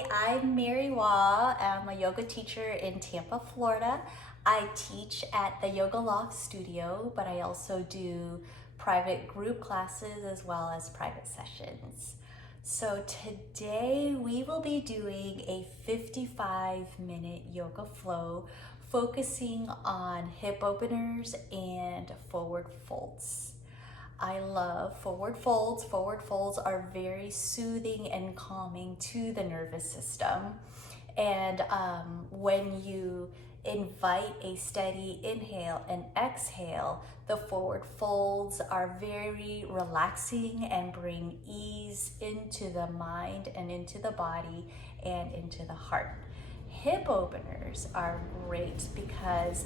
Hi, I'm Mary Waugh. I'm a yoga teacher in Tampa, Florida. I teach at the Yoga Loft Studio, but I also do private group classes as well as private sessions. So today we will be doing a 55-minute yoga flow focusing on hip openers and forward folds. I love forward folds. Forward folds are very soothing and calming to the nervous system. And when you invite a steady inhale and exhale, the forward folds are very relaxing and bring ease into the mind and into the body and into the heart. Hip openers are great because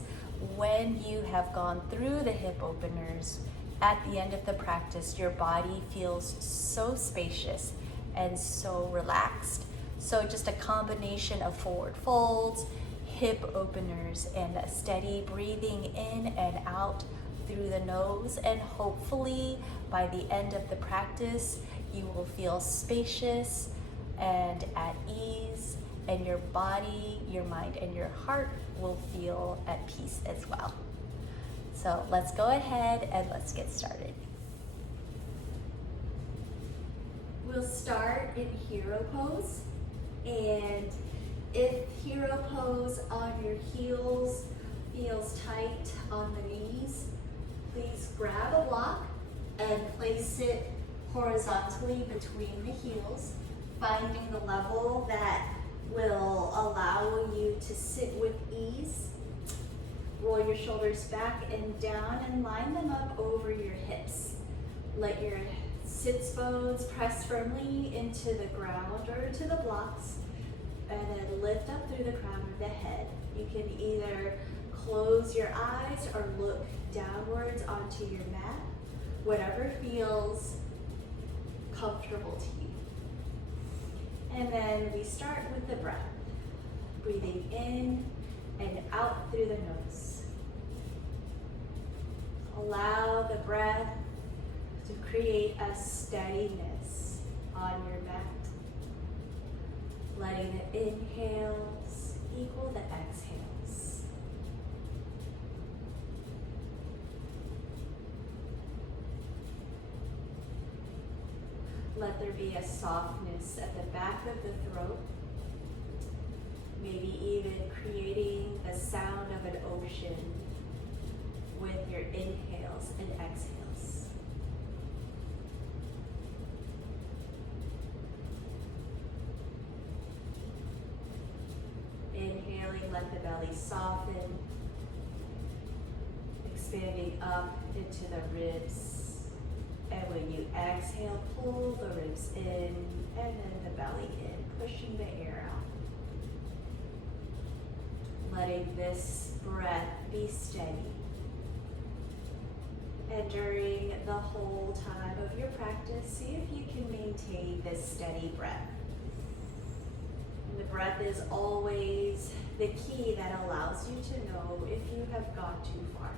when you have gone through the hip openers, at the end of the practice, your body feels so spacious and so relaxed. So just a combination of forward folds, hip openers, and a steady breathing in and out through the nose. And hopefully by the end of the practice, you will feel spacious and at ease, and your body, your mind, and your heart will feel at peace as well. So let's go ahead and let's get started. We'll start in hero pose. And if hero pose on your heels feels tight on the knees, please grab a block and place it horizontally between the heels, finding the level that will allow you to sit with ease. Roll your shoulders back and down and line them up over your hips. Let your sits bones press firmly into the ground or to the blocks, and then lift up through the crown of the head. You can either close your eyes or look downwards onto your mat, whatever feels comfortable to you. And then we start with the breath, breathing in and out through the nose. Allow the breath to create a steadiness on your mat. Letting the inhales equal the exhales. Let there be a softness at the back of the throat, maybe even creating the sound of an ocean with your inhales and exhales. Inhaling, let the belly soften, expanding up into the ribs. And when you exhale, pull the ribs in and then the belly in, pushing the air out. Letting this breath be steady. And during the whole time of your practice, see if you can maintain this steady breath. And the breath is always the key that allows you to know if you have gone too far.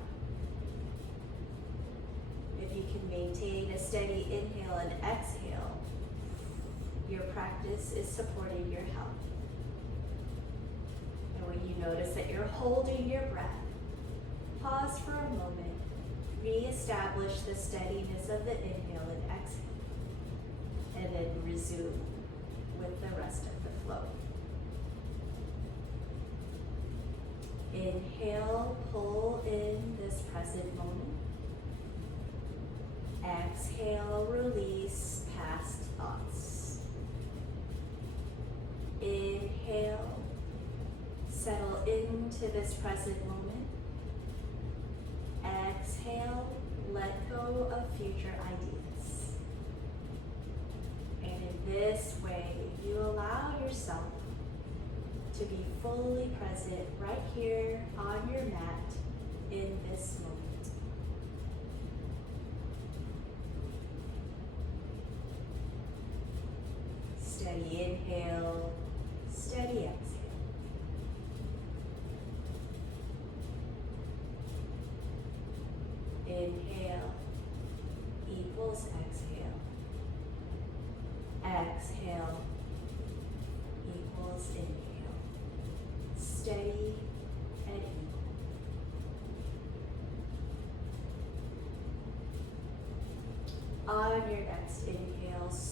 If you can maintain a steady inhale and exhale, your practice is supporting your health. And when you notice that you're holding your breath, pause for a moment. Re-establish the steadiness of the inhale and exhale, and then resume with the rest of the flow. Inhale, pull in this present moment. Exhale, release past thoughts. Inhale, settle into this present moment. Exhale, let go of future ideas. And in this way, you allow yourself to be fully present right here on your mat in this moment. Steady inhale, steady exhale. Inhale equals exhale. Exhale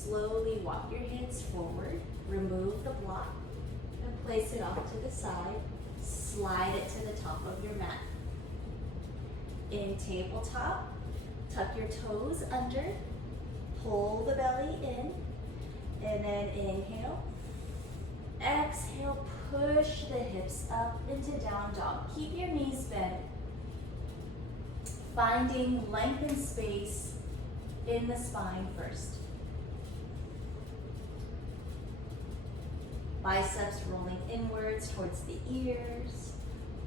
slowly walk your hands forward, remove the block, and place it off to the side. Slide it to the top of your mat. In tabletop, tuck your toes under, pull the belly in, and then inhale. Exhale, push the hips up into down dog. Keep your knees bent, finding length and space in the spine first. Biceps rolling inwards towards the ears,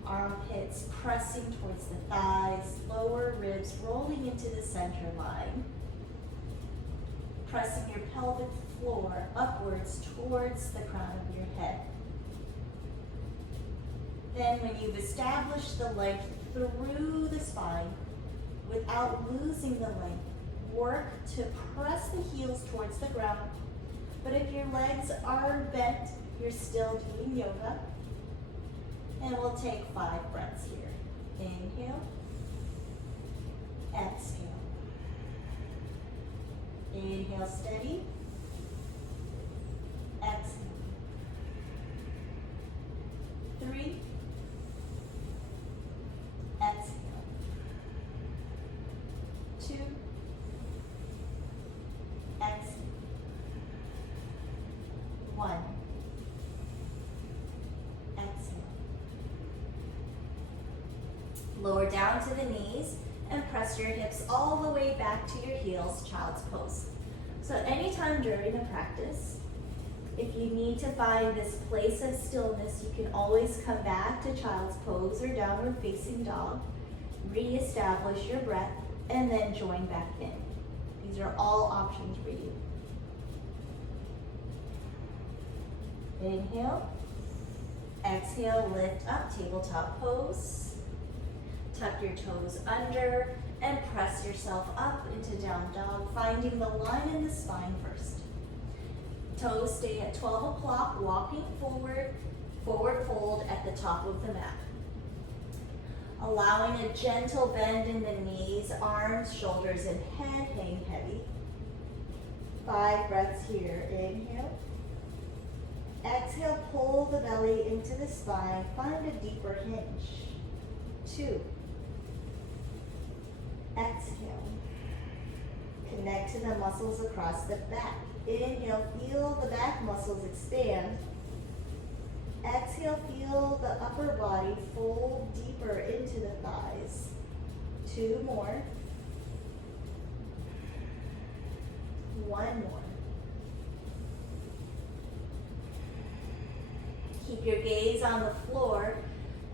armpits pressing towards the thighs, lower ribs rolling into the center line. Pressing your pelvic floor upwards towards the crown of your head. Then when you've established the length through the spine, without losing the length, work to press the heels towards the ground. But if your legs are bent, you're still doing yoga. And we'll take 5 breaths here. Inhale, exhale. Inhale, steady. Exhale. 3. Exhale. 2. Exhale. 1. Exhale. Lower down to the knees and press your hips all the way back to your heels, child's pose. So anytime during the practice, if you need to find this place of stillness, you can always come back to child's pose or downward facing dog, reestablish your breath, and then join back in. These are all options for you. Inhale, exhale, lift up, tabletop pose. Tuck your toes under and press yourself up into down dog, finding the line in the spine first. Toes stay at 12 o'clock, walking forward, forward fold at the top of the mat. Allowing a gentle bend in the knees, arms, shoulders, and head hang heavy. 5 breaths here. Inhale. Exhale, pull the belly into the spine. Find a deeper hinge. 2. Exhale. Connect to the muscles across the back. Inhale, feel the back muscles expand. Exhale, feel the upper body fold deeper into the thighs. 2 more. 1 more. Keep your gaze on the floor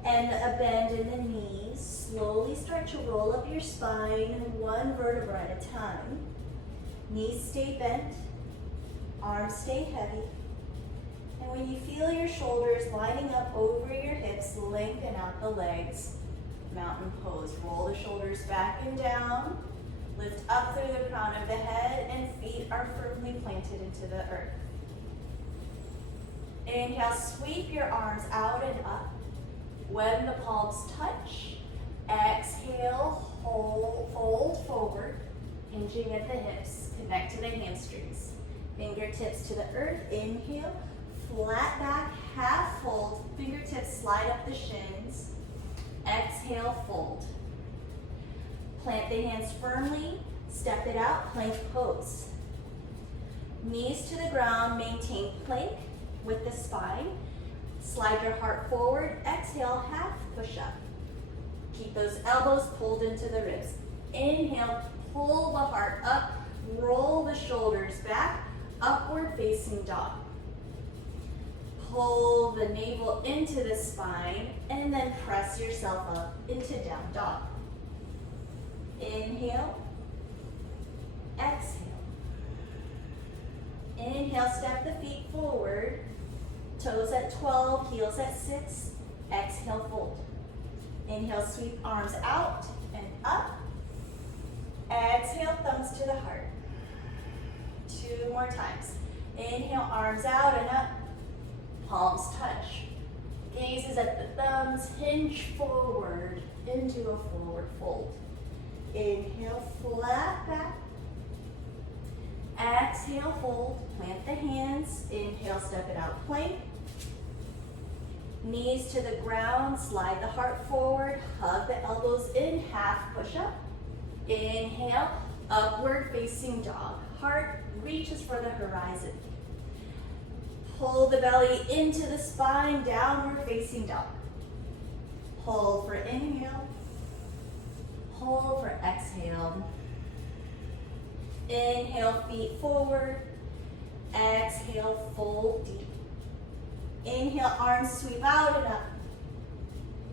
and a bend in the knees. Slowly start to roll up your spine 1 vertebra at a time. Knees stay bent, arms stay heavy. And when you feel your shoulders lining up over your hips, lengthen out the legs. Mountain pose. Roll the shoulders back and down. Lift up through the crown of the head and feet are firmly planted into the earth. Inhale, sweep your arms out and up. When the palms touch, exhale, fold forward, hinging at the hips. Connect to the hamstrings. Fingertips to the earth. Inhale, flat back, half fold. Fingertips slide up the shins. Exhale, fold. Plant the hands firmly. Step it out, plank pose. Knees to the ground, maintain plank with the spine. Slide your heart forward. Exhale, half push up. Keep those elbows pulled into the ribs. Inhale, pull the heart up. Roll the shoulders back. Upward facing dog. Pull the navel into the spine and then press yourself up into down dog. Inhale. Exhale. Inhale, step the feet forward. Toes at 12, heels at 6. Exhale, fold. Inhale, sweep arms out and up. Exhale, thumbs to the heart. 2 more times. Inhale, arms out and up. Palms touch. Gaze is at the thumbs. Hinge forward into a forward fold. Inhale, flat back. Exhale, fold, plant the hands. Inhale, step it out, plank. Knees to the ground, slide the heart forward, hug the elbows in, half push-up. Inhale, upward facing dog. Heart reaches for the horizon. Pull the belly into the spine, downward facing dog. Hold for inhale, hold for exhale. Inhale, feet forward. Exhale, fold deep. Inhale, arms sweep out and up.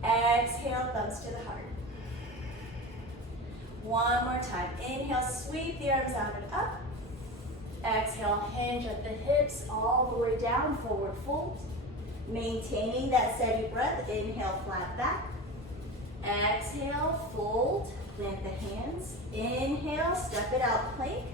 Exhale, thumbs to the heart. One more time. Inhale, sweep the arms out and up. Exhale, hinge at the hips all the way down, forward fold. Maintaining that steady breath. Inhale, flat back. Exhale, fold, plant the hands. Inhale, step it out, plank.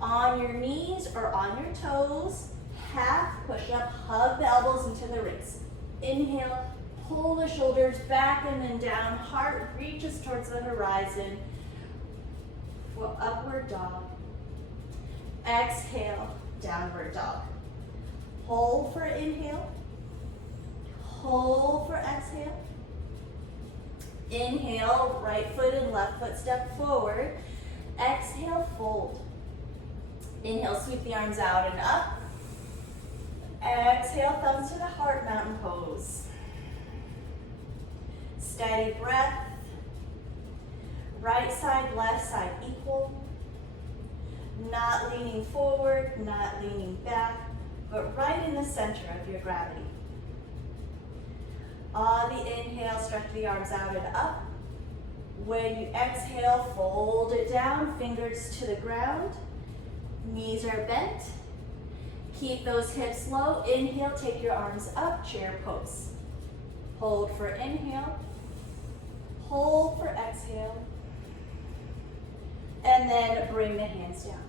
On your knees or on your toes, half push up, hug the elbows into the ribs. Inhale, pull the shoulders back and then down. Heart reaches towards the horizon for upward dog. Exhale, downward dog. Hold for inhale. Hold for exhale. Inhale, right foot and left foot step forward. Exhale, fold. Inhale, sweep the arms out and up. Exhale, thumbs to the heart, mountain pose. Steady breath. Right side, left side equal. Not leaning forward, not leaning back, but right in the center of your gravity. On the inhale, stretch the arms out and up. When you exhale, fold it down, fingers to the ground. Knees are bent. Keep those hips low. Inhale, take your arms up, chair pose. Hold for inhale. Hold for exhale. And then bring the hands down.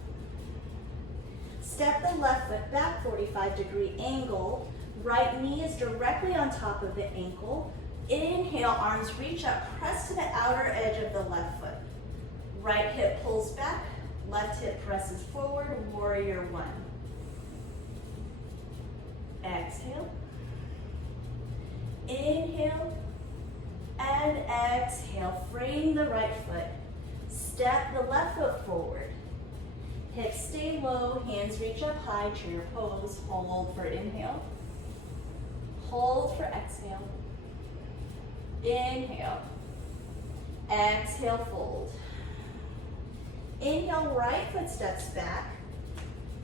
Step the left foot back, 45-degree angle. Right knee is directly on top of the ankle. Inhale, arms reach up, press to the outer edge of the left foot. Right hip pulls back, left hip presses forward, warrior one. Exhale. Inhale and exhale. Frame the right foot. Step the left foot forward. Hips stay low, hands reach up high, chair pose. Hold for inhale. Hold for exhale. Inhale. Exhale, fold. Inhale, right foot steps back.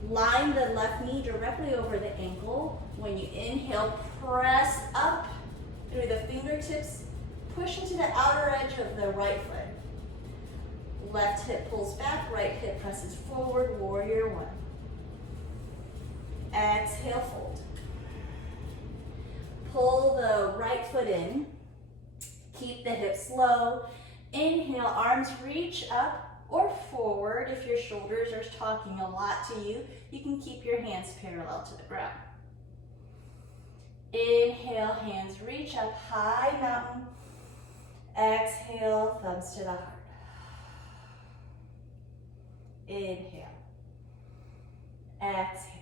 Line the left knee directly over the ankle. When you inhale, press up through the fingertips. Push into the outer edge of the right foot. Left hip pulls back, right hip presses forward, warrior one. Exhale, fold. Pull the right foot in. Keep the hips low. Inhale, arms reach up or forward. If your shoulders are talking a lot to you, you can keep your hands parallel to the ground. Inhale, hands reach up, high mountain. Exhale, thumbs to the heart. Inhale. Exhale.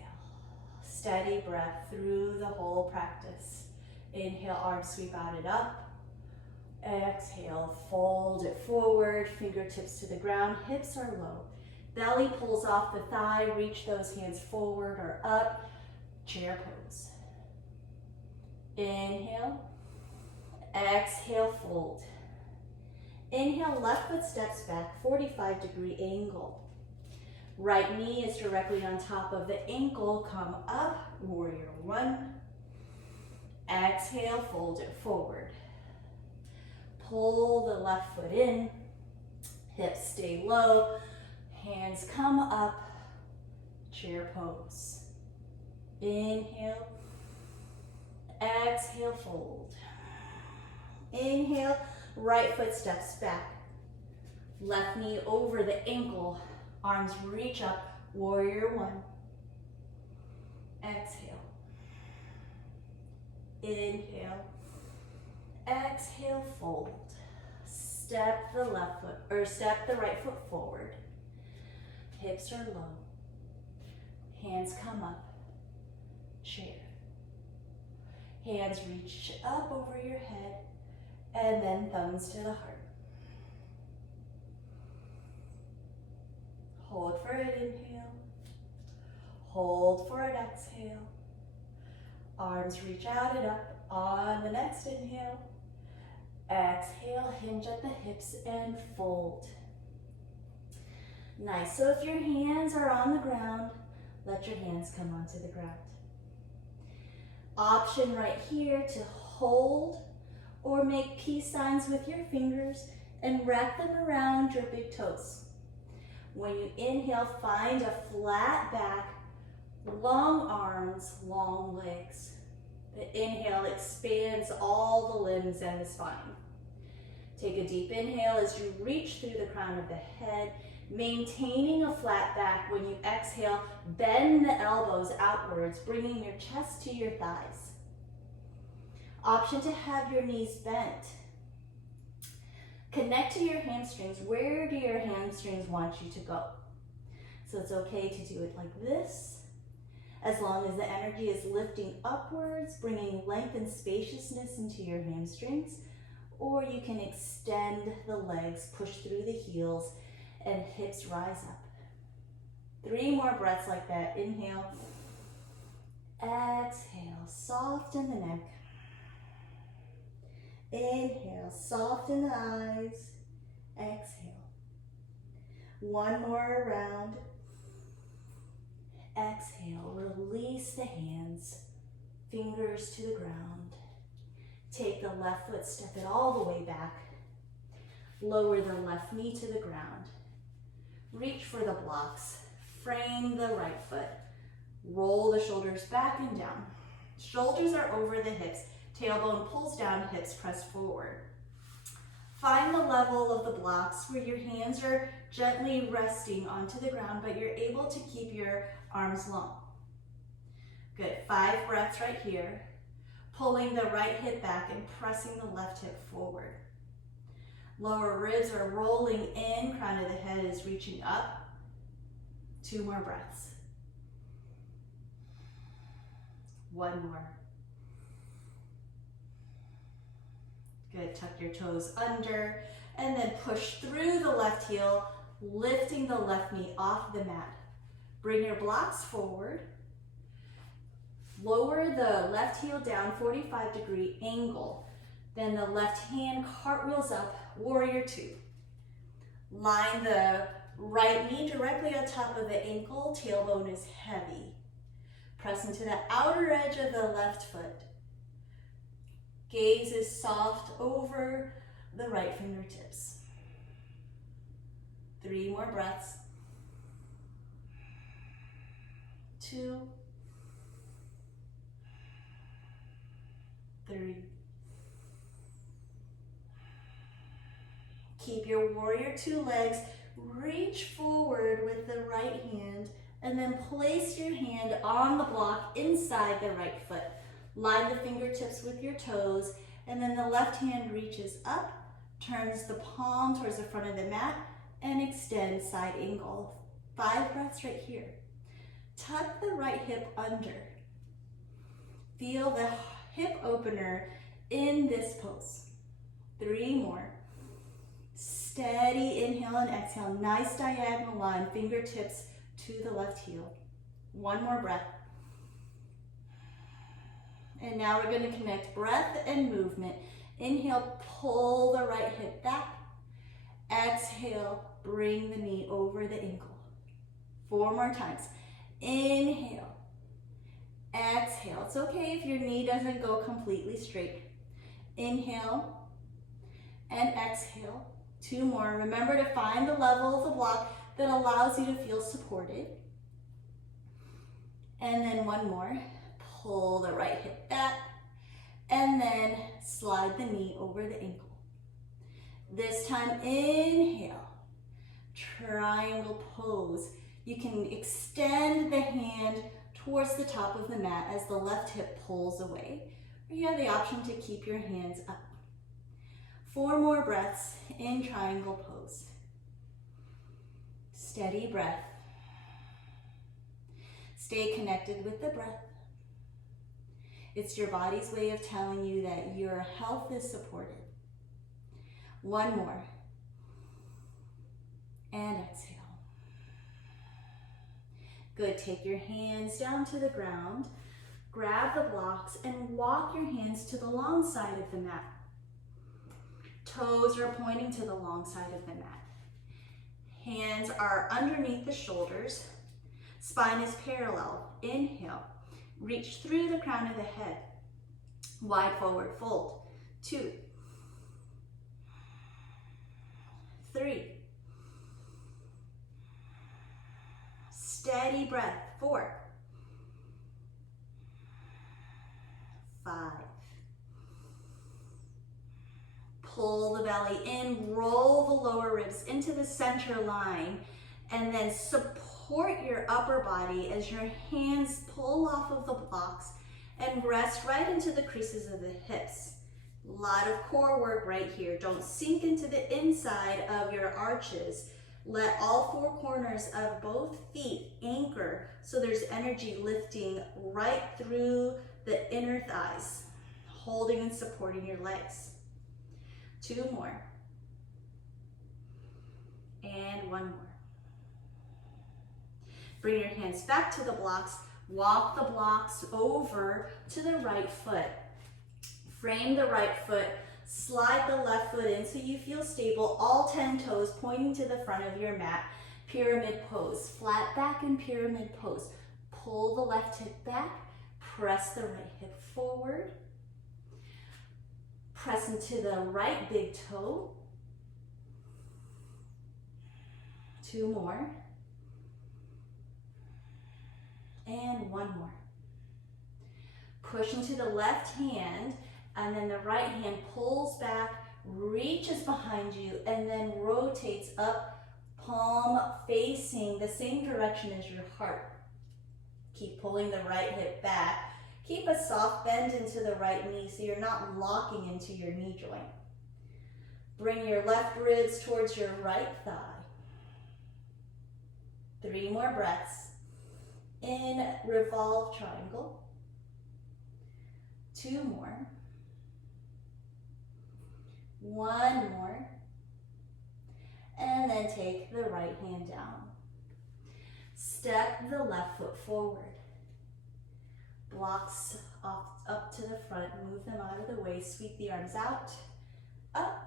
Steady breath through the whole practice. Inhale, arms sweep out and up. Exhale, fold it forward, fingertips to the ground, hips are low. Belly pulls off the thigh, reach those hands forward or up, chair pose. Inhale, exhale, fold. Inhale, left foot steps back, 45-degree angle. Right knee is directly on top of the ankle, come up, warrior one. Exhale, fold it forward. Pull the left foot in, hips stay low, hands come up, chair pose. Inhale, exhale, fold. Inhale, right foot steps back. Left knee over the ankle, arms reach up, warrior one. Exhale. Inhale. Exhale, fold. Step the right foot forward. Hips are low. Hands come up, chair. Hands reach up over your head, and then thumbs to the heart. Hold for an inhale. Hold for an exhale. Arms reach out and up on the next inhale. Exhale, hinge at the hips and fold. Nice, so if your hands are on the ground, let your hands come onto the ground. Option right here to hold or make peace signs with your fingers and wrap them around your big toes. When you inhale, find a flat back, long arms, long legs. The inhale expands all the limbs and the spine. Take a deep inhale as you reach through the crown of the head, maintaining a flat back. When you exhale, bend the elbows outwards, bringing your chest to your thighs. Option to have your knees bent. Connect to your hamstrings. Where do your hamstrings want you to go? So it's okay to do it like this, as long as the energy is lifting upwards, bringing length and spaciousness into your hamstrings, or you can extend the legs, push through the heels, and hips rise up. 3 more breaths like that. Inhale, exhale, soften the neck. Inhale, soften the eyes. Exhale. 1 more round. Exhale, release the hands, fingers to the ground. Take the left foot, step it all the way back. Lower the left knee to the ground. Reach for the blocks. Frame the right foot. Roll the shoulders back and down. Shoulders are over the hips. Tailbone pulls down, hips press forward. Find the level of the blocks where your hands are gently resting onto the ground, but you're able to keep your arms long. Good, 5 breaths right here. Pulling the right hip back and pressing the left hip forward. Lower ribs are rolling in, crown of the head is reaching up. 2 more breaths. 1 more. Good, tuck your toes under and then push through the left heel, lifting the left knee off the mat. Bring your blocks forward. Lower the left heel down, 45-degree angle. Then the left hand cartwheels up, warrior 2. Line the right knee directly on top of the ankle, tailbone is heavy. Press into the outer edge of the left foot. Gaze is soft over the right fingertips. 3 more breaths. 2, 3. Keep your warrior 2 legs. Reach forward with the right hand and then place your hand on the block inside the right foot. Line the fingertips with your toes, and then the left hand reaches up, turns the palm towards the front of the mat, and extends side angle. 5 breaths right here. Tuck the right hip under. Feel the hip opener in this pose. 3 more. Steady inhale and exhale. Nice diagonal line, fingertips to the left heel. 1 more breath. And now we're going to connect breath and movement. Inhale, pull the right hip back. Exhale, bring the knee over the ankle. 4 more times. Inhale. Exhale. It's okay if your knee doesn't go completely straight. Inhale and exhale. 2 more. Remember to find the level of the block that allows you to feel supported. And then 1 more. Pull the right hip back, and then slide the knee over the ankle. This time, inhale, triangle pose. You can extend the hand towards the top of the mat as the left hip pulls away, or you have the option to keep your hands up. 4 more breaths in triangle pose. Steady breath. Stay connected with the breath. It's your body's way of telling you that your health is supported. One more. And exhale. Good, take your hands down to the ground, grab the blocks, and walk your hands to the long side of the mat. Toes are pointing to the long side of the mat. Hands are underneath the shoulders. Spine is parallel. Inhale, reach through the crown of the head. Wide forward fold. 2, 3. Steady breath. 4, 5. Pull the belly in, roll the lower ribs into the center line, and then support your upper body as your hands pull off of the blocks and rest right into the creases of the hips. A lot of core work right here. Don't sink into the inside of your arches. Let all 4 corners of both feet anchor so there's energy lifting right through the inner thighs, holding and supporting your legs. 2 more. And 1 more. Bring your hands back to the blocks. Walk the blocks over to the right foot. Frame the right foot. Slide the left foot in so you feel stable. All 10 toes pointing to the front of your mat. Pyramid pose. Flat back in pyramid pose. Pull the left hip back. Press the right hip forward. Press into the right big toe. 2 more. And 1 more. Push into the left hand, and then the right hand pulls back, reaches behind you, and then rotates up, palm facing the same direction as your heart. Keep pulling the right hip back. Keep a soft bend into the right knee so you're not locking into your knee joint. Bring your left ribs towards your right thigh. 3 more breaths. In revolve triangle. 2 more. 1 more. And then take the right hand down. Step the left foot forward. Blocks up to the front, move them out of the way, sweep the arms out, up,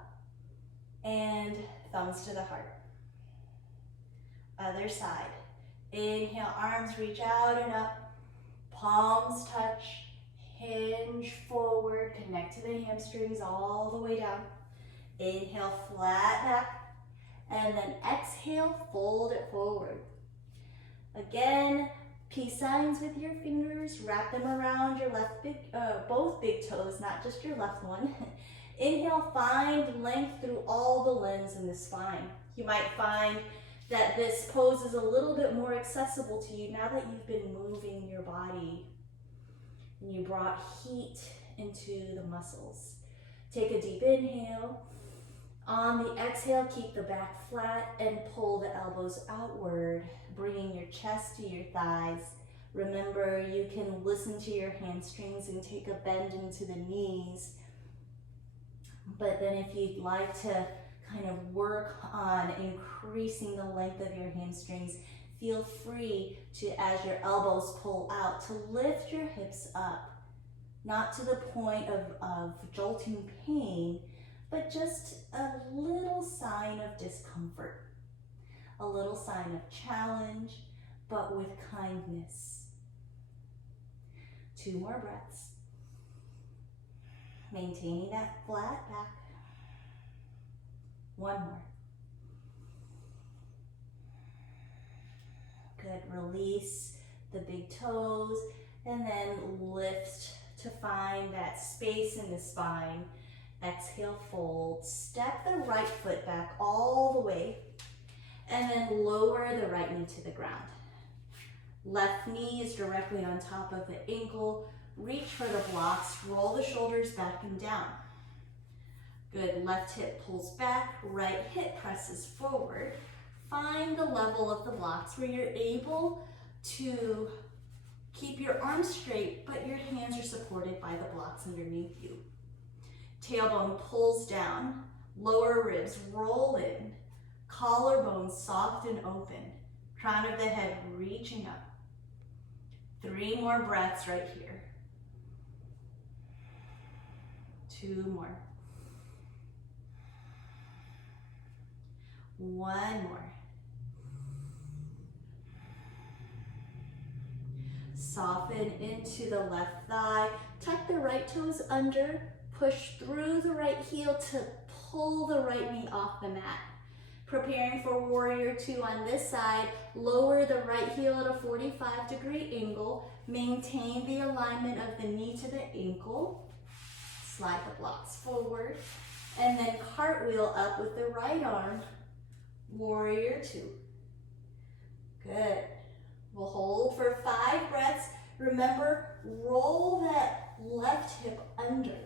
and thumbs to the heart. Other side. Inhale, arms reach out and up, palms touch, hinge forward, connect to the hamstrings all the way down. Inhale, flat back, and then exhale, fold it forward. Again, peace signs with your fingers, wrap them around your both big toes, not just your left one. Inhale, find length through all the limbs in the spine. You might find that this pose is a little bit more accessible to you now that you've been moving your body and you brought heat into the muscles. Take a deep inhale. On the exhale, keep the back flat and pull the elbows outward, bringing your chest to your thighs. Remember, you can listen to your hamstrings and take a bend into the knees. But then if you'd like to kind of work on increasing the length of your hamstrings, feel free to, as your elbows pull out, to lift your hips up. Not to the point of jolting pain, but just a little sign of discomfort. A little sign of challenge, but with kindness. 2 more breaths. Maintaining that flat back. 1 more. Good, release the big toes and then lift to find that space in the spine. Exhale, fold. Step the right foot back all the way and then lower the right knee to the ground. Left knee is directly on top of the ankle. Reach for the blocks, roll the shoulders back and down. Good, left hip pulls back, right hip presses forward. Find the level of the blocks where you're able to Keep your arms straight, but your hands are supported by the blocks underneath you. Tailbone pulls down, lower ribs roll in, collarbone soft and open, crown of the head reaching up. 3 more breaths right here. 2 more. 1 more. Soften into the left thigh, tuck the right toes under, push through the right heel to pull the right knee off the mat. Preparing for warrior 2 on this side, lower the right heel at a 45-degree angle, maintain the alignment of the knee to the ankle, slide the blocks forward, and then cartwheel up with the right arm, warrior 2. Good. We'll hold for 5 breaths. Remember, roll that left hip under,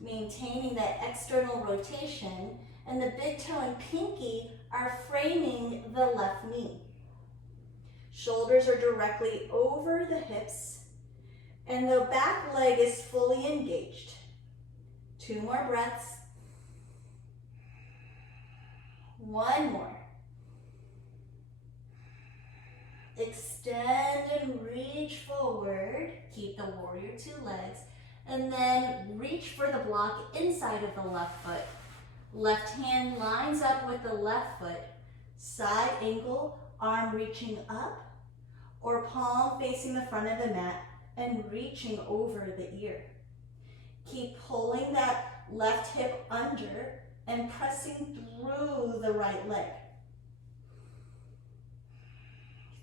maintaining that external rotation, and the big toe and pinky are framing the left knee. Shoulders are directly over the hips, and the back leg is fully engaged. 2 more breaths. 1 more. Extend and reach forward. Keep the warrior 2 legs. And then reach for the block inside of the left foot. Left hand lines up with the left foot. Side angle, arm reaching up, or palm facing the front of the mat and reaching over the ear. Keep pulling that left hip under and pressing through the right leg.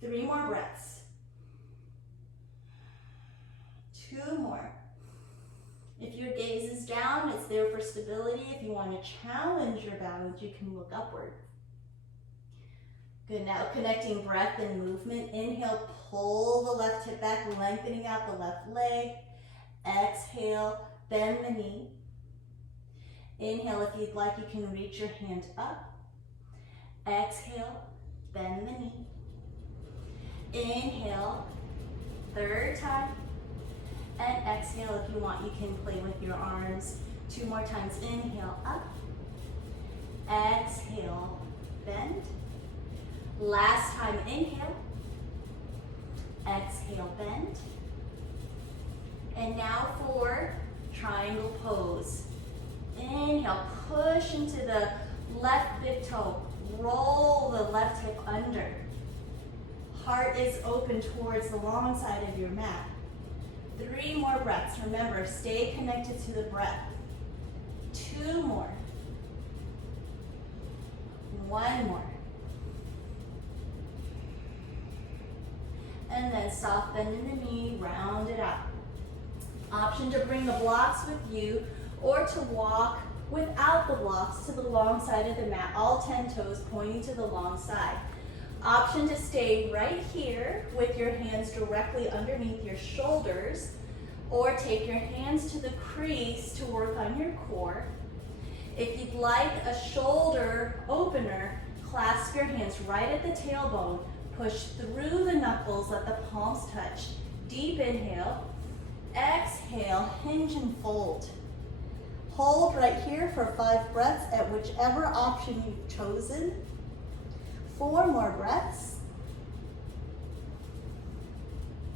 3 more breaths. 2 more. If your gaze is down, it's there for stability. If you want to challenge your balance, you can look upward. Good, now connecting breath and movement. Inhale, pull the left hip back, lengthening out the left leg. Exhale, bend the knee. Inhale, if you'd like, you can reach your hand up. Exhale, bend the knee. Inhale, 3rd time. And exhale, if you want, you can play with your arms. 2 more times. Inhale, up. Exhale, bend. Last time, inhale. Exhale, bend. And now for triangle pose. Inhale, push into the left big toe. Roll the left hip under. Heart is open towards the long side of your mat. 3 more breaths. Remember, stay connected to the breath. 2 more. 1 more. And then soft bend in the knee, round it out. Option to bring the blocks with you or to walk without the blocks to the long side of the mat, all 10 toes pointing to the long side. Option to stay right here with your hands directly underneath your shoulders, or take your hands to the crease to work on your core. If you'd like a shoulder opener, clasp your hands right at the tailbone, push through the knuckles, let the palms touch. Deep inhale, exhale, hinge and fold. Hold right here for 5 breaths at whichever option you've chosen. 4 more breaths.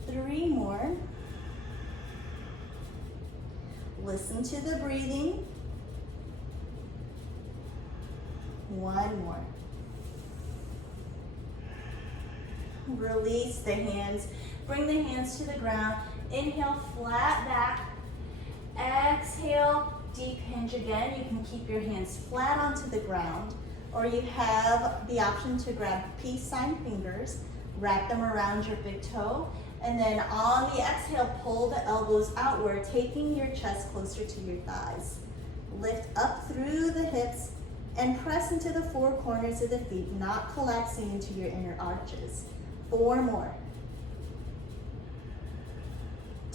3 more. Listen to the breathing. 1 more. Release the hands. Bring the hands to the ground. Inhale, flat back. Exhale, deep hinge again. You can keep your hands flat onto the ground, or you have the option to grab peace sign fingers, wrap them around your big toe, and then on the exhale, pull the elbows outward, taking your chest closer to your thighs. Lift up through the hips and press into the 4 corners of the feet, not collapsing into your inner arches. 4 more.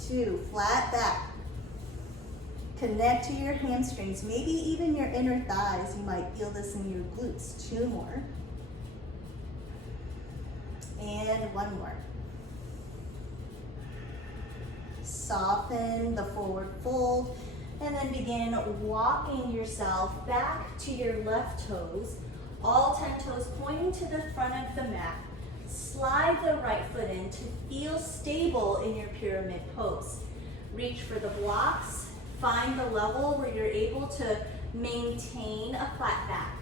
2, flat back. Connect to your hamstrings, maybe even your inner thighs. You might feel this in your glutes. 2 more. And 1 more. Soften the forward fold, and then begin walking yourself back to your left toes, all 10 toes pointing to the front of the mat. Slide the right foot in to feel stable in your pyramid pose. Reach for the blocks, find the level where you're able to maintain a flat back.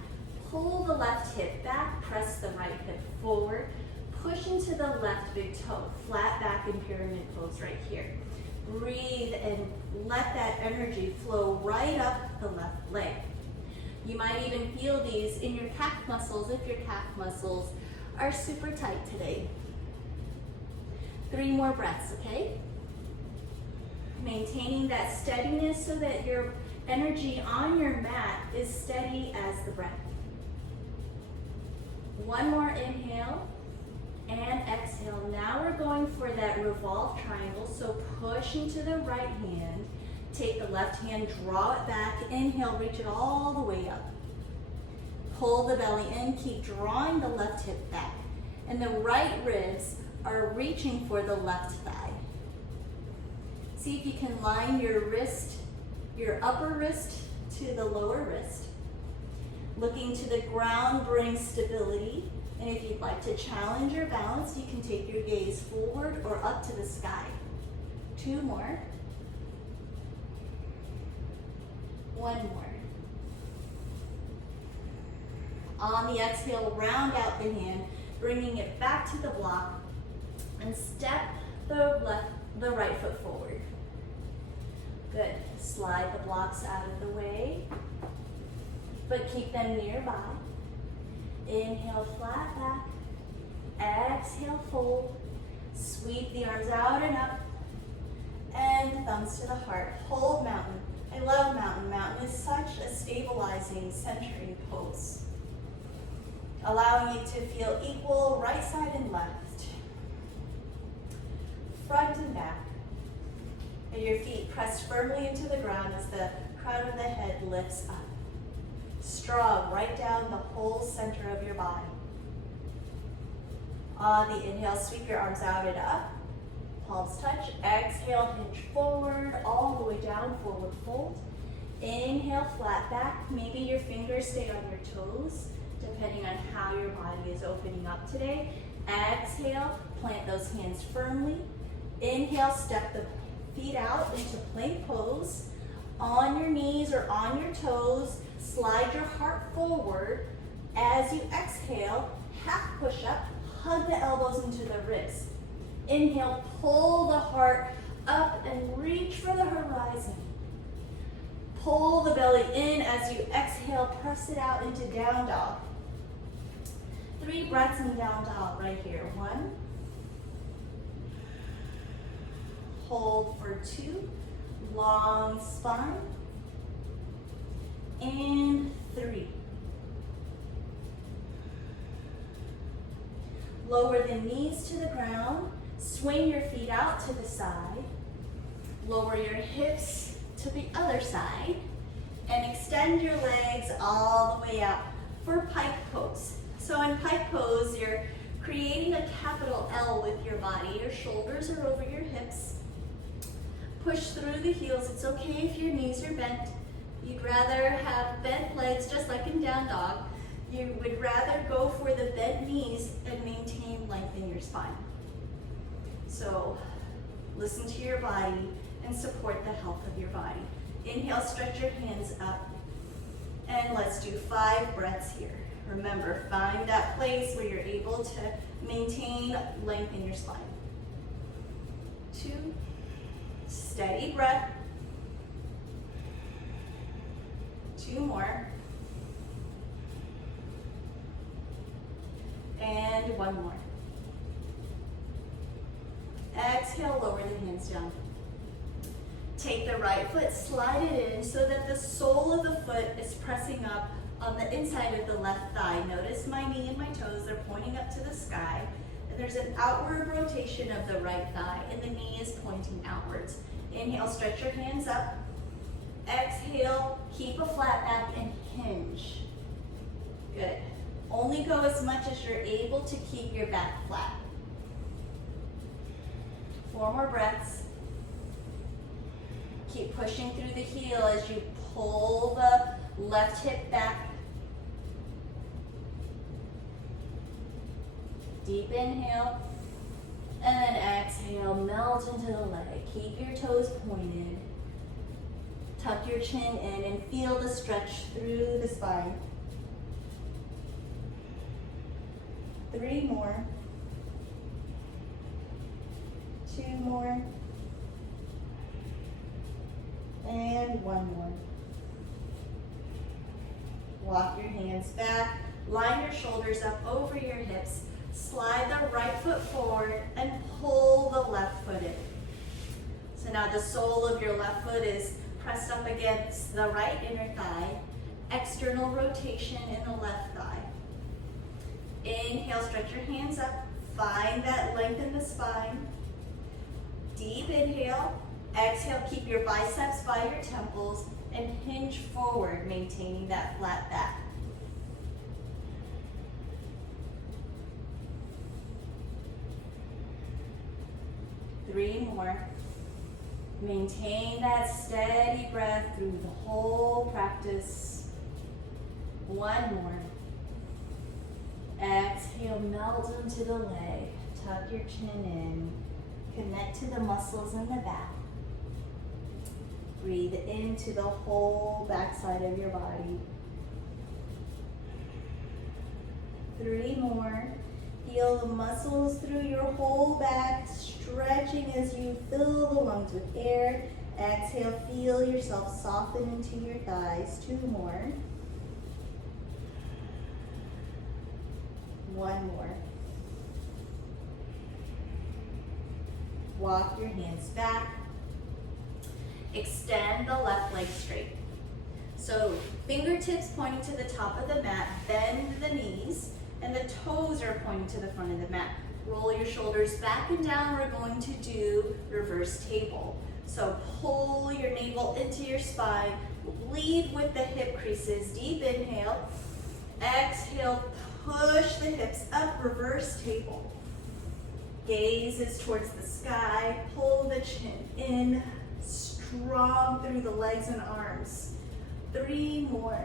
Pull the left hip back, press the right hip forward, push into the left big toe, flat back in pyramid pose right here. Breathe and let that energy flow right up the left leg. You might even feel these in your calf muscles if your calf muscles are super tight today. 3 more breaths, okay? Maintaining that steadiness so that your energy on your mat is steady as the breath. 1 more inhale and exhale. Now we're going for that revolve triangle, so push into the right hand. Take the left hand, draw it back. Inhale, reach it all the way up. Pull the belly in, keep drawing the left hip back. And the right ribs are reaching for the left thigh. See if you can line your wrist, your upper wrist to the lower wrist. Looking to the ground brings stability. And if you'd like to challenge your balance, you can take your gaze forward or up to the sky. 2 more. 1 more. On the exhale, round out the hand, bringing it back to the block, and step the right foot forward. Good. Slide the blocks out of the way, but keep them nearby. Inhale, flat back. Exhale, fold. Sweep the arms out and up, and thumbs to the heart. Hold mountain. I love mountain. Mountain is such a stabilizing, centering pose, allowing you to feel equal right side and left, front and back. And your feet pressed firmly into the ground as the crown of the head lifts up. Strong right down the whole center of your body. On the inhale, sweep your arms out and up. Palms touch. Exhale, hinge forward, all the way down, forward fold. Inhale, flat back. Maybe your fingers stay on your toes, depending on how your body is opening up today. Exhale, plant those hands firmly. Inhale, step the feet out into plank pose. On your knees or on your toes, slide your heart forward. As you exhale, half push up, hug the elbows into the ribs. Inhale, pull the heart up and reach for the horizon. Pull the belly in as you exhale, press it out into down dog. 3 breaths in down dog right here. 1. Hold for 2. Long spine. And 3. Lower the knees to the ground. Swing your feet out to the side. Lower your hips to the other side. And extend your legs all the way out for pike pose. So in pike pose, you're creating a capital L with your body. Your shoulders are over your hips. Push through the heels. It's okay if your knees are bent. You'd rather have bent legs, just like in down dog. You would rather go for the bent knees and maintain length in your spine. So listen to your body and support the health of your body. Inhale, stretch your hands up. And let's do 5 breaths here. Remember, find that place where you're able to maintain length in your spine. 2, steady breath. 2 more. And 1 more. Exhale, lower the hands down. Take the right foot, slide it in so that the sole of the foot is pressing up on the inside of the left thigh. Notice my knee and my toes, they're pointing up to the sky. And there's an outward rotation of the right thigh, and the knee is pointing outwards. Inhale, stretch your hands up. Exhale, keep a flat back and hinge. Good. Only go as much as you're able to keep your back flat. 4 more breaths. pushing through the heel as you pull the left hip back. Deep inhale. And then exhale, melt into the leg. Keep your toes pointed. Tuck your chin in and feel the stretch through the spine. 3 more. 2 more. And 1 more. Walk your hands back. Line your shoulders up over your hips. Slide the right foot forward and pull the left foot in. So now the sole of your left foot is pressed up against the right inner thigh. External rotation in the left thigh. Inhale, stretch your hands up. Find that length in the spine. Deep inhale. Exhale, keep your biceps by your temples and hinge forward, maintaining that flat back. Three more. Maintain that steady breath through the whole practice. 1 more. Exhale, melt into the leg. Tuck your chin in. Connect to the muscles in the back. Breathe into the whole backside of your body. 3 more. Feel the muscles through your whole back, stretching as you fill the lungs with air. Exhale, feel yourself soften into your thighs. 2 more. 1 more. Walk your hands back. Extend the left leg straight. So fingertips pointing to the top of the mat, bend the knees, and the toes are pointing to the front of the mat. Roll your shoulders back and down. We're going to do reverse table. So pull your navel into your spine. Lead with the hip creases. Deep inhale. Exhale, push the hips up, reverse table. Gaze is towards the sky. Pull the chin in. Strong through the legs and arms. 3 more.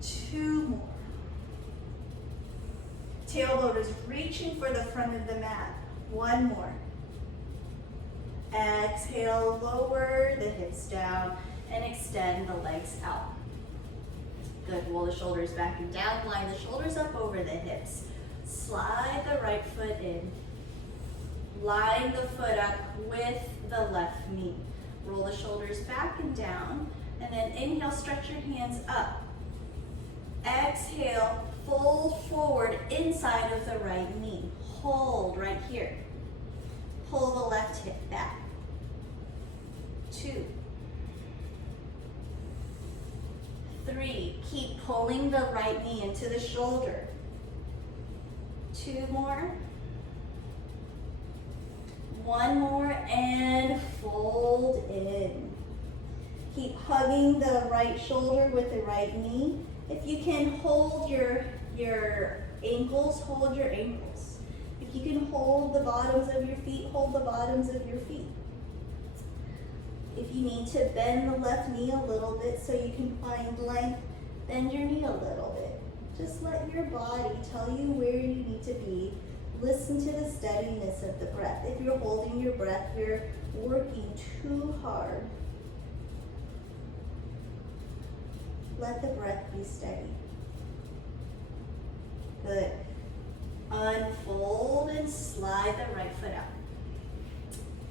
2 more. Tailbone is reaching for the front of the mat. 1 more. Exhale, lower the hips down and extend the legs out. Good, roll the shoulders back and down. Line the shoulders up over the hips. Slide the right foot in. Line the foot up with the left knee. Roll the shoulders back and down. And then inhale, stretch your hands up. Exhale, fold forward inside of the right knee. Hold right here. Pull the left hip back. 2. 3. Keep pulling the right knee into the shoulder. 2 more. 1 more, and fold in. Keep hugging the right shoulder with the right knee. If you can hold your ankles, hold your ankles. If you can hold the bottoms of your feet, hold the bottoms of your feet. If you need to bend the left knee a little bit so you can find length, bend your knee a little bit. Just let your body tell you where you need to be. Listen to the steadiness of the breath. If you're holding your breath, you're working too hard. Let the breath be steady. Good. Unfold and slide the right foot out.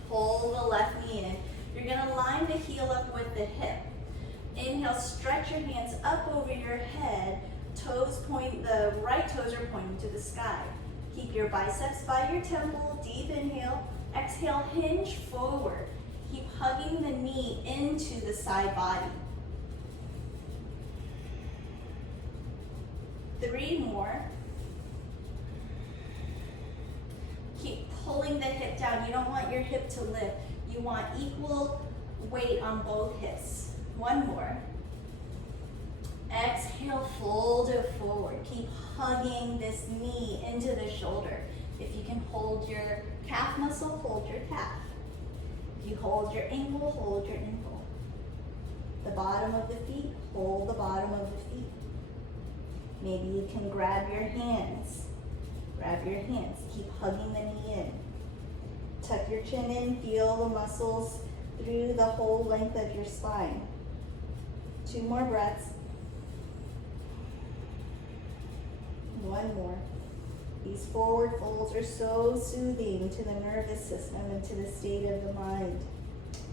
Pull the left knee in. You're going to line the heel up with the hip. Inhale, stretch your hands up over your head. The right toes are pointing to the sky. Keep your biceps by your temple. Deep inhale. Exhale, hinge forward. Keep hugging the knee into the side body. 3 more. Keep pulling the hip down. You don't want your hip to lift. You want equal weight on both hips. 1 more. Exhale, fold it forward. Keep hugging this knee into the shoulder. If you can hold your calf muscle, hold your calf. If you hold your ankle, hold your ankle. The bottom of the feet, hold the bottom of the feet. Maybe you can grab your hands. Grab your hands. Keep hugging the knee in. Tuck your chin in. Feel the muscles through the whole length of your spine. 2 more breaths. 1 more. These forward folds are so soothing to the nervous system and to the state of the mind.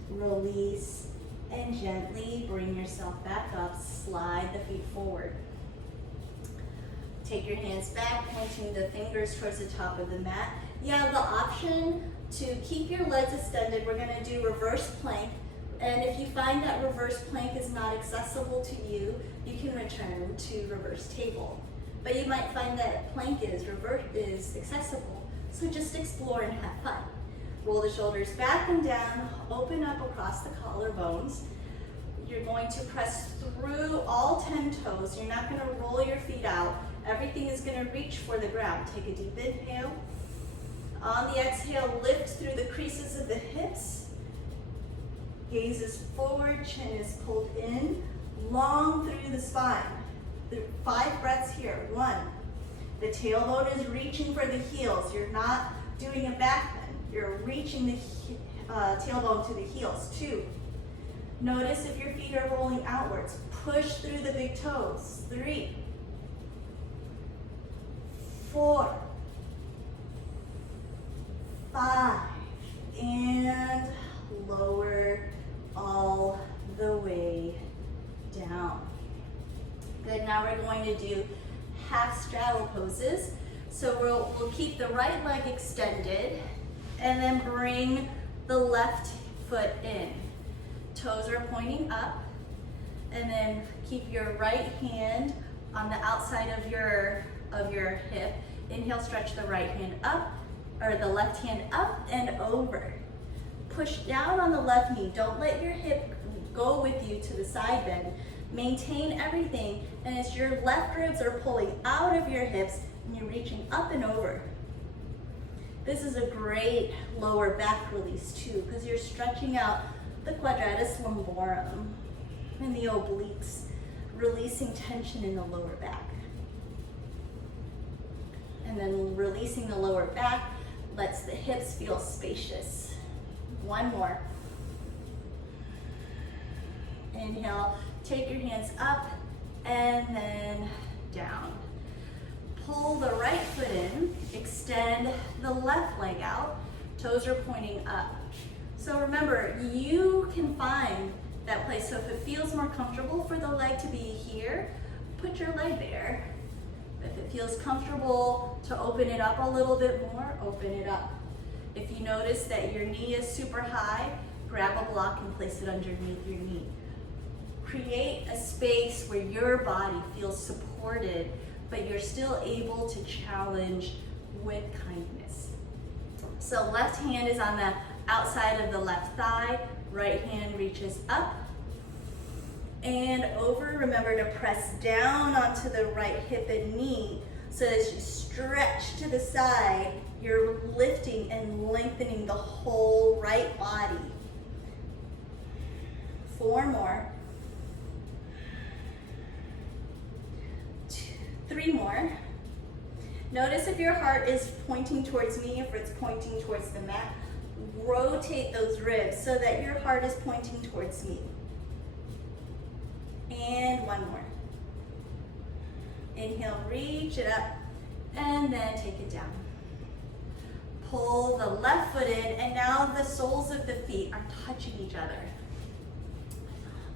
Release and gently bring yourself back up. Slide the feet forward. Take your hands back, pointing the fingers towards the top of the mat. You have the option to keep your legs extended. We're going to do reverse plank. And if you find that reverse plank is not accessible to you, you can return to reverse table. But you might find that plank is accessible. So just explore and have fun. Roll the shoulders back and down, open up across the collarbones. You're going to press through all 10 toes. You're not going to roll your feet out. Everything is going to reach for the ground. Take a deep inhale. On the exhale, lift through the creases of the hips. Gaze is forward, chin is pulled in, long through the spine. 5 breaths here. 1. The tailbone is reaching for the heels. You're not doing a back bend. You're reaching the tailbone to the heels. 2. Notice if your feet are rolling outwards. Push through the big toes. 3. 4. 5. And lower all the way down. Good, now we're going to do half straddle poses. So we'll keep the right leg extended and then bring the left foot in. Toes are pointing up, and then keep your right hand on the outside of your hip. Inhale, stretch the right hand up, or the left hand up and over. Push down on the left knee. Don't let your hip go with you to the side bend. Maintain everything, and as your left ribs are pulling out of your hips and you're reaching up and over. This is a great lower back release too, because you're stretching out the quadratus lumborum and the obliques, releasing tension in the lower back. And then releasing the lower back lets the hips feel spacious. 1 more. Inhale, take your hands up and then down. Pull the right foot in, extend the left leg out, toes are pointing up. So remember, you can find that place. So if it feels more comfortable for the leg to be here, put your leg there. If it feels comfortable to open it up a little bit more, open it up. If you notice that your knee is super high, grab a block and place it underneath your knee. Create a space where your body feels supported, but you're still able to challenge with kindness. So left hand is on the outside of the left thigh, right hand reaches up and over. Remember to press down onto the right hip and knee, so as you stretch to the side, you're lifting and lengthening the whole right body. 4 more. 3 more. Notice if your heart is pointing towards me, if it's pointing towards the mat, rotate those ribs so that your heart is pointing towards me. And 1 more. Inhale, reach it up, and then take it down. Pull the left foot in, and now the soles of the feet are touching each other.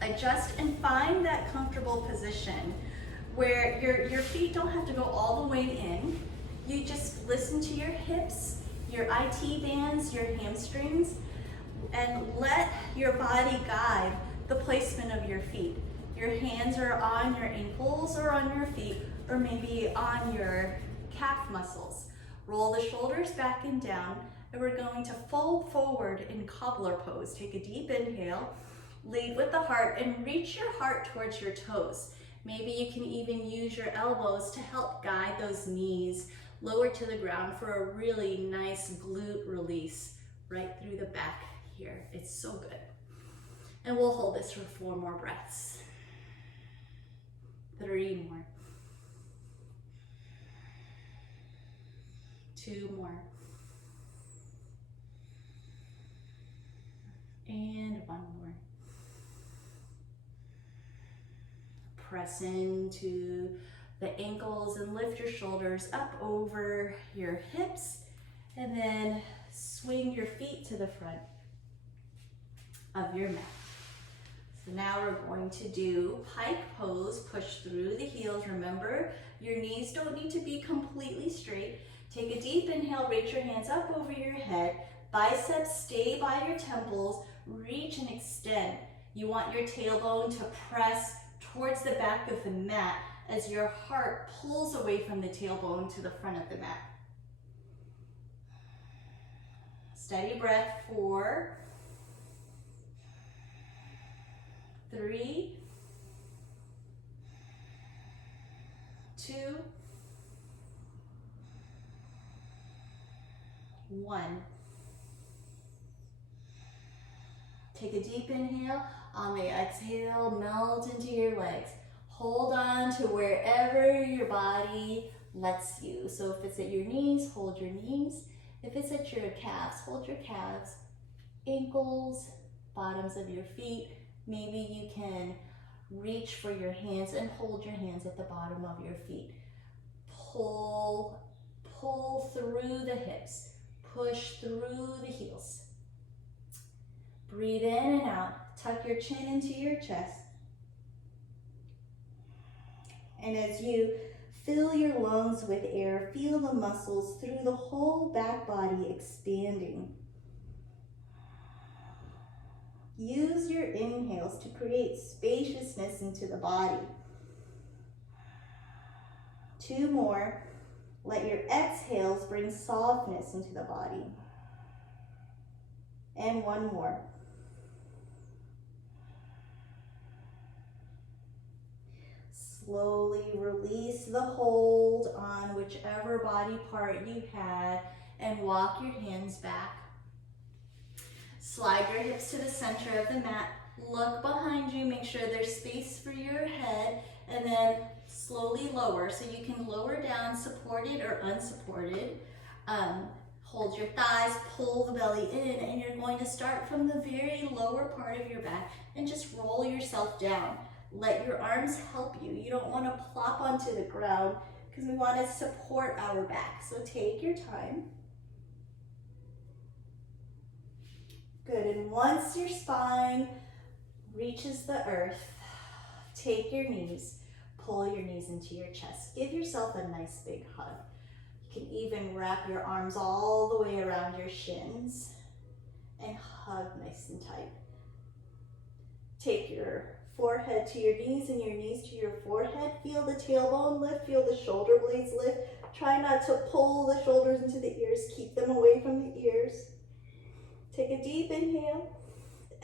Adjust and find that comfortable position where your feet don't have to go all the way in. You just listen to your hips, your IT bands, your hamstrings, and let your body guide the placement of your feet. Your hands are on your ankles or on your feet, or maybe on your calf muscles. Roll the shoulders back and down, and we're going to fold forward in cobbler pose. Take a deep inhale, lead with the heart, and reach your heart towards your toes. Maybe you can even use your elbows to help guide those knees lower to the ground for a really nice glute release right through the back here. It's so good. And we'll hold this for 4 more breaths. 3 more. 2 more. And 1 more. Press into the ankles and lift your shoulders up over your hips, and then swing your feet to the front of your mat. So now we're going to do pike pose, push through the heels. Remember, your knees don't need to be completely straight. Take a deep inhale, reach your hands up over your head, biceps stay by your temples, reach and extend. You want your tailbone to press towards the back of the mat as your heart pulls away from the tailbone to the front of the mat. Steady breath, 4, 3, 2, 1. Take a deep inhale. On the exhale, melt into your legs. Hold on to wherever your body lets you. So if it's at your knees, hold your knees. If it's at your calves, hold your calves. Ankles, bottoms of your feet. Maybe you can reach for your hands and hold your hands at the bottom of your feet. Pull through the hips. Push through the heels. Breathe in and out. Tuck your chin into your chest. And as you fill your lungs with air, feel the muscles through the whole back body expanding. Use your inhales to create spaciousness into the body. 2 more. Let your exhales bring softness into the body. And 1 more. Slowly release the hold on whichever body part you had and walk your hands back. Slide your hips to the center of the mat. Look behind you, make sure there's space for your head, and then slowly lower. So you can lower down, supported or unsupported. Hold your thighs, pull the belly in, and you're going to start from the very lower part of your back and just roll yourself down. Let your arms help you. You don't want to plop onto the ground because we want to support our back. So take your time. Good, and once your spine reaches the earth, take your knees, pull your knees into your chest. Give yourself a nice big hug. You can even wrap your arms all the way around your shins and hug nice and tight. Take your forehead to your knees and your knees to your forehead. Feel the tailbone lift, feel the shoulder blades lift. Try not to pull the shoulders into the ears, keep them away from the ears. Take a deep inhale.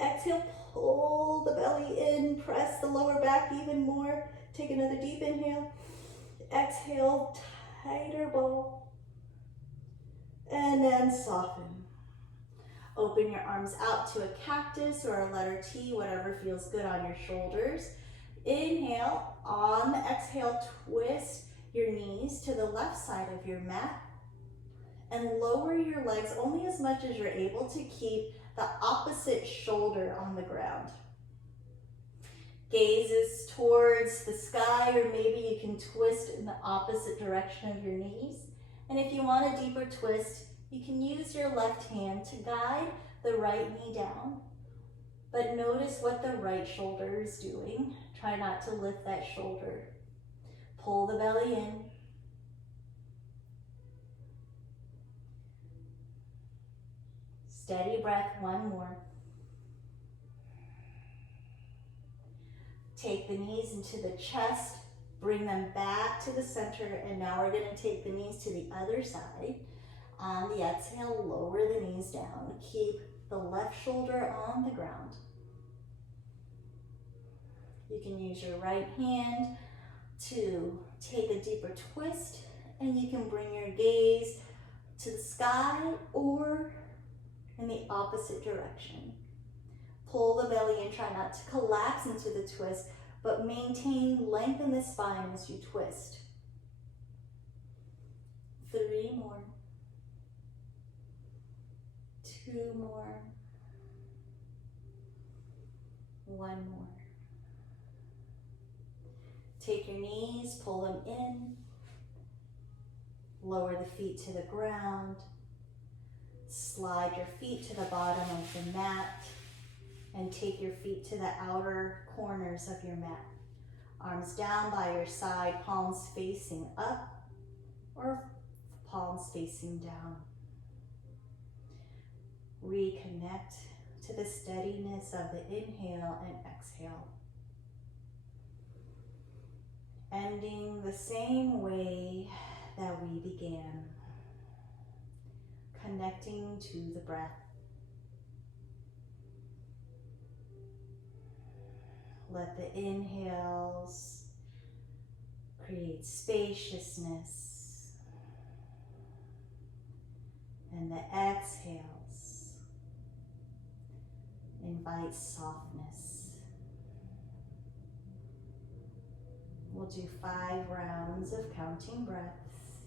Exhale, pull the belly in, press the lower back even more. Take another deep inhale. Exhale, tighter ball. And then soften. Open your arms out to a cactus or a letter T, whatever feels good on your shoulders. Inhale, on the exhale, twist your knees to the left side of your mat and lower your legs only as much as you're able to keep the opposite shoulder on the ground. Gaze is towards the sky, or maybe you can twist in the opposite direction of your knees. And if you want a deeper twist, you can use your left hand to guide the right knee down, but notice what the right shoulder is doing. Try not to lift that shoulder. Pull the belly in. Steady breath, 1 more. Take the knees into the chest, bring them back to the center, and now we're going to take the knees to the other side. On the exhale, lower the knees down. Keep the left shoulder on the ground. You can use your right hand to take a deeper twist, and you can bring your gaze to the sky or in the opposite direction. Pull the belly in, try not to collapse into the twist, but maintain, lengthen the spine as you twist. 3 more. 2 more. 1 more. Take your knees, pull them in. Lower the feet to the ground. Slide your feet to the bottom of the mat and take your feet to the outer corners of your mat. Arms down by your side, palms facing up or palms facing down. Reconnect to the steadiness of the inhale and exhale. Ending the same way that we began. Connecting to the breath. Let the inhales create spaciousness, and the exhales invite softness. We'll do 5 rounds of counting breaths.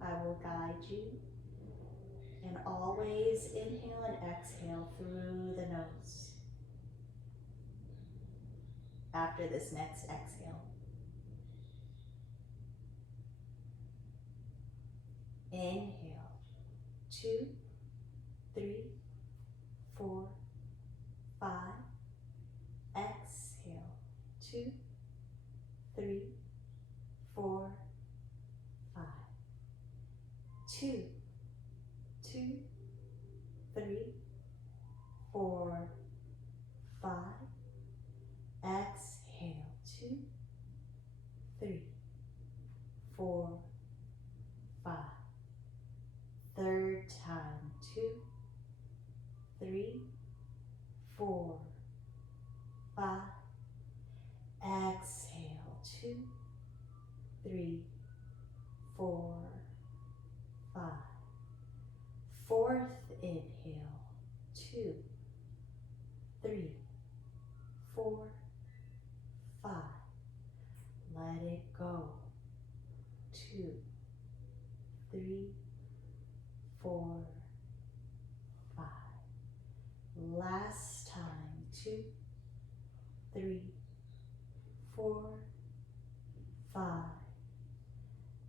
I will guide you, and always inhale and exhale through the nose. After this next exhale, inhale, 2, 3, 4, 5. Exhale, 2, 3, 4, 5. 2, 2, 3, 4, 5. Exhale, 2, 3, 4, 5. Third time, 2, 3, 4, 5. Exhale, 2, 3, 4, 5. Fourth inhale, 2, 3, 4, 5. Let it go. 2, 3, 4, 5. Last time. 2, 3, 4, 5.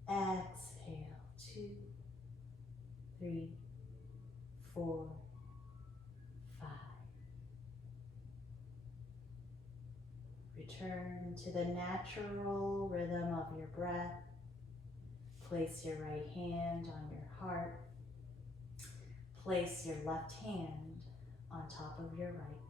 Exhale. 2, 3, 4, 5. Return to the natural rhythm of your breath. Place your right hand on your heart. Place your left hand on top of your right.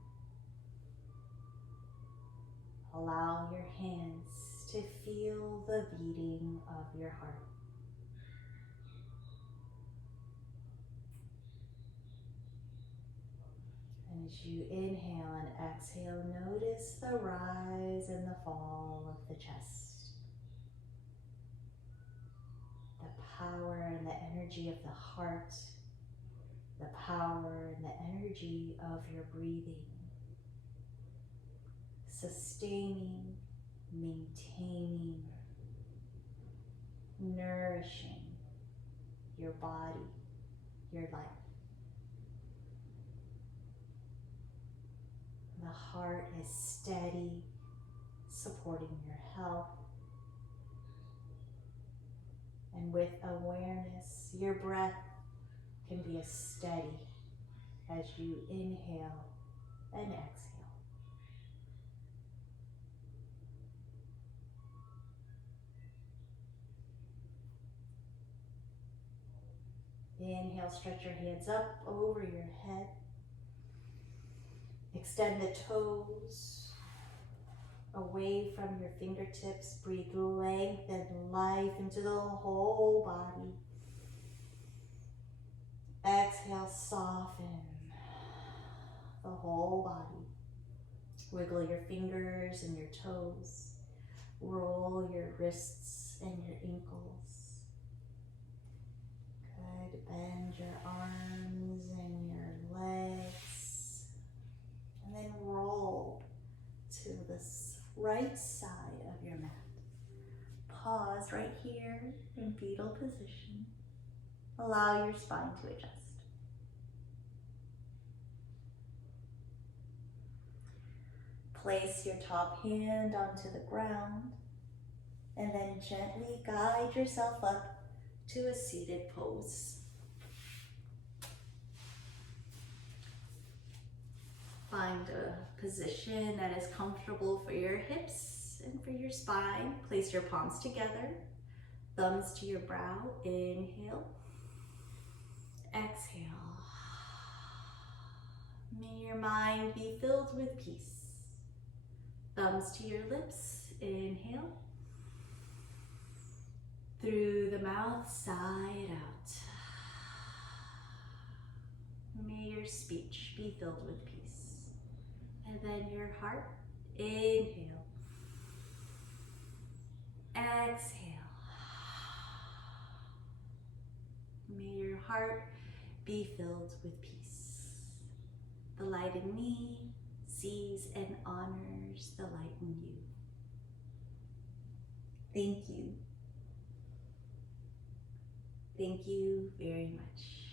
Allow your hands to feel the beating of your heart. And as you inhale and exhale, notice the rise and the fall of the chest. The power and the energy of the heart. The power and the energy of your breathing. Sustaining, maintaining, nourishing your body, your life. The heart is steady, supporting your health. And with awareness, your breath can be as steady as you inhale and exhale. Inhale, stretch your hands up over your head. Extend the toes away from your fingertips. Breathe length and life into the whole body. Exhale, soften the whole body. Wiggle your fingers and your toes. Roll your wrists and your ankles. Good. Bend your arms and your legs, and then roll to the right side of your mat. Pause right here in fetal position. Allow your spine to adjust. Place your top hand onto the ground and then gently guide yourself up to a seated pose. Find a position that is comfortable for your hips and for your spine. Place your palms together, thumbs to your brow. Inhale, exhale. May your mind be filled with peace. Thumbs to your lips. Inhale. Through the mouth, side out. May your speech be filled with peace. And then your heart. Inhale. Exhale. May your heart be filled with peace. The light in me sees and honors the light in you. Thank you. Thank you very much.